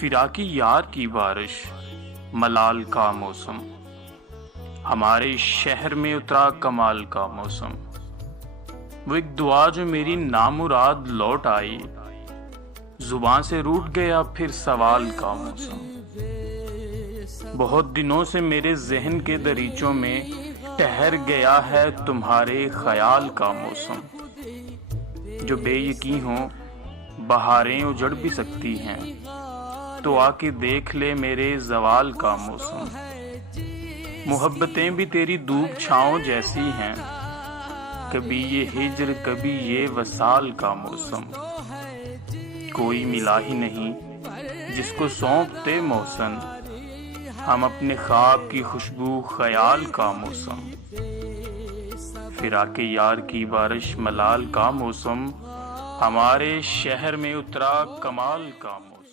فراقی یار کی بارش، ملال کا موسم، ہمارے شہر میں اترا کمال کا موسم۔ وہ ایک دعا جو میری نامراد لوٹ آئی، زباں سے روٹ گیا پھر سوال کا موسم۔ بہت دنوں سے میرے ذہن کے دریچوں میں ٹھہر گیا ہے تمہارے خیال کا موسم۔ جو بے یقین ہوں بہاریں اجڑ بھی سکتی ہیں، تو آ کے دیکھ لے میرے زوال کا موسم۔ محبتیں بھی تیری دھوپ چھاؤں جیسی ہیں، کبھی یہ ہجر کبھی یہ وصال کا موسم۔ کوئی ملا ہی نہیں جس کو سونپتے محسن، ہم اپنے خواب کی خوشبو خیال کا موسم۔ فراق یار کی بارش، ملال کا موسم، ہمارے شہر میں اترا کمال کا موسم۔